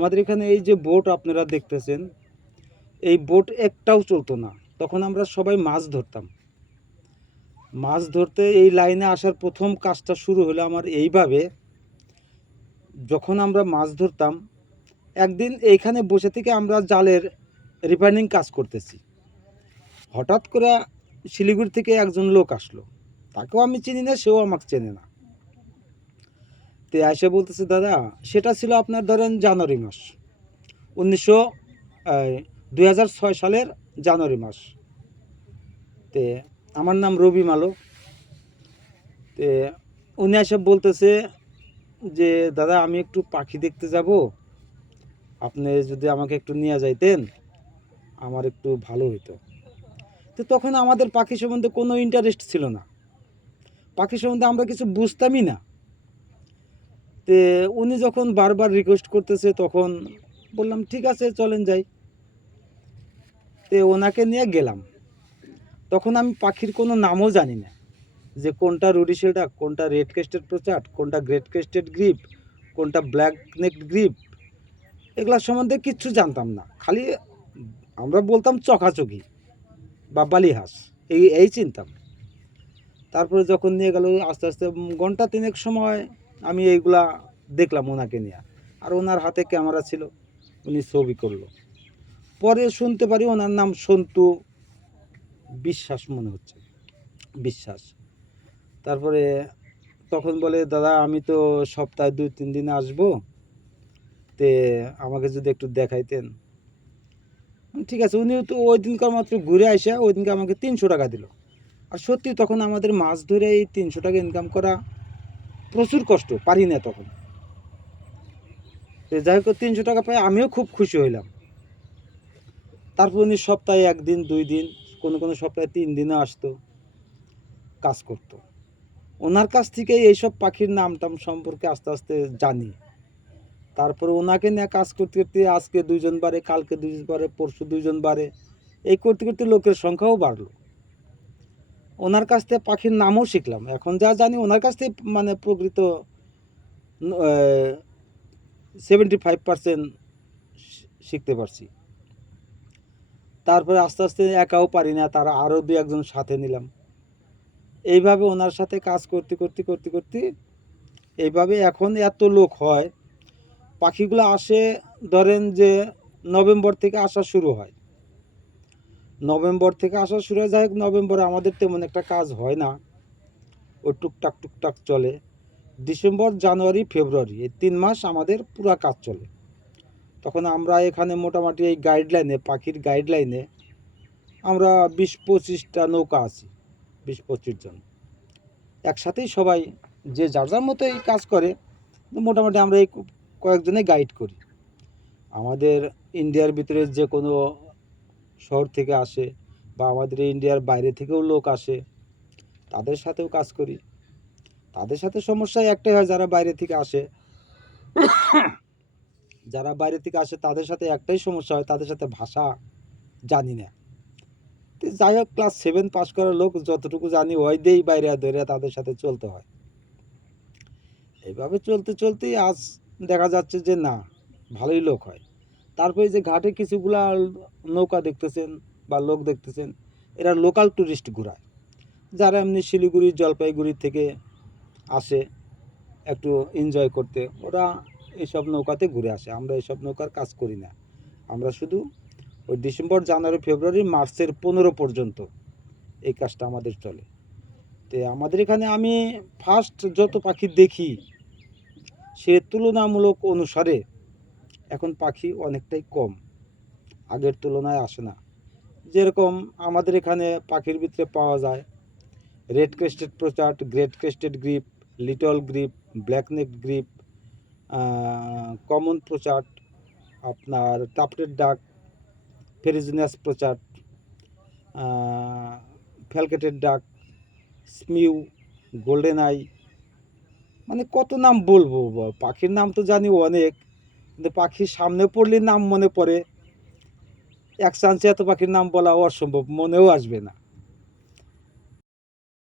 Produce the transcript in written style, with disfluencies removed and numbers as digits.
আমাদের এখানে এই যে বোট আপনারা দেখতেছেন, এই বোট একটাও চলতো না। তখন আমরা সবাই মাছ ধরতাম। মাছ ধরতে এই লাইনে আসার প্রথম কাজটা শুরু হলো আমার এইভাবে। যখন আমরা মাছ ধরতাম, একদিন এইখানে বসে থেকে আমরা জালের রিপেয়ারিং কাজ করতেছি। হঠাৎ করে শিলিগুড়ি থেকে একজন লোক আসলো। তাকেও আমি চিনি না, সেও আমাকে চেনে না। তো এসে বলতেছে, দাদা, সেটা ছিল আপনার ধরেন জানুয়ারি মাস, 2006 সালের জানুয়ারি মাস। তে আমার নাম রবি মালো। তে উনি এসে বলতেছে যে, দাদা, আমি একটু পাখি দেখতে যাব, আপনি যদি আমাকে একটু নিয়ে যাইতেন আমার একটু ভালো হতো। তো তখন আমাদের পাখি সম্বন্ধে কোনো ইন্টারেস্ট ছিল না, পাখি সম্বন্ধে আমরা কিছু বুঝতামই না। তে উনি যখন বারবার রিকোয়েস্ট করতেছে, তখন বললাম ঠিক আছে, চলেন যাই। তে ওনাকে নিয়ে গেলাম। তখন আমি পাখির কোনো নামও জানি না, যে কোনটা রুডি শেলডাক, কোনটা রেড ক্রেস্টেড প্রচাট, কোনটা গ্রেট ক্রেস্টেড গ্রিপ, কোনটা ব্ল্যাক নেকড গ্রিপ, এগুলোর সম্বন্ধে কিচ্ছু জানতাম না। খালি আমরা বলতাম চকাচকি বা বালিহাঁস, এই চিনতাম। তারপরে যখন নিয়ে গেল, আস্তে আস্তে ঘন্টা তিনেক সময় আমি এইগুলা দেখলাম ওনাকে নিয়ে। আর ওনার হাতে ক্যামেরা ছিল, উনি ছবি করলো। পরে শুনতে পারি ওনার নাম সন্তু বিশ্বাস, মনে হচ্ছে বিশ্বাস। তারপরে তখন বলে, দাদা, আমি তো সপ্তাহে 2-3 দিনে আসবো, তে আমাকে যদি একটু দেখাইতেন। ঠিক আছে। উনিও তো ওই দিনকার মাত্র ঘুরে আসে ওই দিনকে আমাকে 300 টাকা দিল। আর সত্যি তখন আমাদের মাছ ধরে এই 300 টাকা ইনকাম করা প্রচুর কষ্ট, পারি না তখন। তো যাই হোক, 300 টাকা পাই আমিও খুব খুশি হইলাম। তারপর উনি সপ্তাহে 1 দিন 2 দিন, কোনো কোনো সপ্তাহে 3 দিনও আসতো, কাজ করতো। ওনার কাছ থেকে এইসব পাখির নাম টাম সম্পর্কে আস্তে আস্তে জানি। তারপরে ওনাকে নিয়ে কাজ করতে করতে আজকে 2 জন বাড়ে, কালকে 2 জন বাড়ে, পরশু 2 জন বাড়ে, এই করতে করতে লোকের সংখ্যাও বাড়লো। ওনার কাছ থেকে পাখির নামও শিখলাম। এখন যা জানি ওনার কাছ থেকে মানে প্রকৃত 75% শিখতে পারছি। তারপরে আস্তে আস্তে একাও পারি না, তারা আরও 2-1 জন সাথে নিলাম। এইভাবে ওনার সাথে কাজ করতে করতে করতে করতে এইভাবে এখন এত লোক হয়। পাখিগুলো আসে, ধরেন যে নভেম্বর থেকে আসা শুরু হয়। নভেম্বর থেকে আসা শুরু হয়ে যায়। নভেম্বরে আমাদের তেমন একটা কাজ হয় না, ও টুকটাক টুকটাক চলে। ডিসেম্বর, জানুয়ারি, ফেব্রুয়ারি, এই 3 মাস আমাদের পুরা কাজ চলে। তখন আমরা এখানে মোটামুটি এই গাইডলাইনে, পাখির গাইডলাইনে আমরা 20-25টা নৌকা আছি, 20-25 জন একসাথেই। সবাই যে যার যার মতো এই কাজ করে, মোটামুটি আমরা এই কয়েকজনে গাইড করি। আমাদের ইন্ডিয়ার ভিতরে যে কোনো শহর থেকে আসে, বা আমাদের ইন্ডিয়ার বাইরে থেকেও লোক আসে, তাদের সাথেও কাজ করি। তাদের সাথে সমস্যা একটাই হয়, যারা বাইরে থেকে আসে, তাদের সাথে একটাই সমস্যা হয়, তাদের সাথে ভাষা জানি না। তো যাই হোক, ক্লাস 7 পাস করা লোক, যতটুকু জানি ওই দিয়েই বাইরে ধরে তাদের সাথে চলতে হয়। এইভাবে চলতে চলতেই আজ দেখা যাচ্ছে যে না, ভালোই লোক হয়। তারপরে যে ঘাটে কিছুগুলা নৌকা দেখতেছেন বা লোক দেখতেছেন, এরা লোকাল ট্যুরিস্ট ঘোরায়, যারা এমনি শিলিগুড়ি, জলপাইগুড়ি থেকে আসে একটু এনজয় করতে, ওরা এইসব নৌকাতে ঘুরে আসে। আমরা এইসব নৌকার কাজ করি না। আমরা শুধু ওই ডিসেম্বর, জানুয়ারি, ফেব্রুয়ারি, মার্চের 15 পর্যন্ত এই কাজটা আমাদের চলে। তো আমাদের এখানে আমি ফার্স্ট যত পাখি দেখি, সে তুলনামূলক অনুসারে এখন পাখি অনেকটাই কম, আগের তুলনায় আসে না। যেরকম আমাদের এখানে পাখির ভিতরে পাওয়া যায় red crested pochard, great crested grebe, little grebe, black neck grebe, common pochard, আপনার টাপটেড ডাক, ফেরিজিনাস প্রচাট, ফ্যালকেটেড ডাক, স্মিউ, গোল্ডেন আই, মানে কত নাম বলবো। পাখির নাম তো জানি অনেক, কিন্তু পাখির সামনে পড়লে নাম মনে পড়ে, এক চান্সে এত পাখির নাম বলা অসম্ভব, মনেও আসবে না।